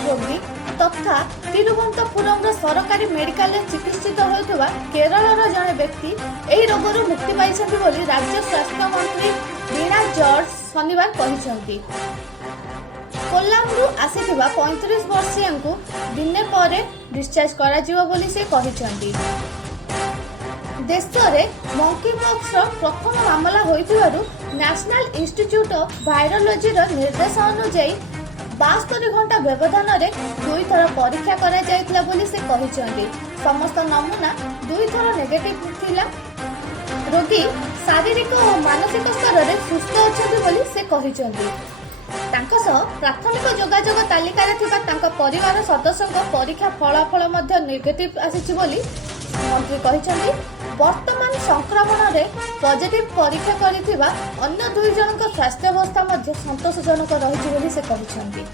ରୋଗୀ तथा तिरुवनंतपुरम सरकारी मेडिकल चिकित्सित होता केरल जड़े व्यक्ति यह रोगर मुक्ति पाई राज्य स्वास्थ्य मंत्री वीणा जॉर्ज शनिवार कहते। कोल्लामरू आसीथिबा 35 वर्षीय को दिने पर डिस्चार्ज करा बोली से कहते। देश में मंकीपॉक्स प्रथम मामला होइथिबारु नेशनल इंस्टीट्यूट ऑफ वायरोलॉजी निर्देश अनुसार 72 घंटा व्यवधान में 2 थर परीक्षा करा जायतिला बोली से कहते। समस्त नमूना 2 थर नेगेटिव थिला। रोगी शारीरिक और मानसिक स्तर में सुस्थ अछंती बोली से कहते। तांको सह प्राथमिक जोगाजोग तालिकार थिबा तांको परिवार सदस्यों परीक्षा फलाफल मध्य नेगेटिव आसीछि बोली मंत्री कहते। वर्तमान संक्रमण में पॉजिटिव परीक्षा करिथिबा अन्य 2 जनक स्वास्थ्य अवस्था मध्य संतोषजनक रहिछि बोली से कहते।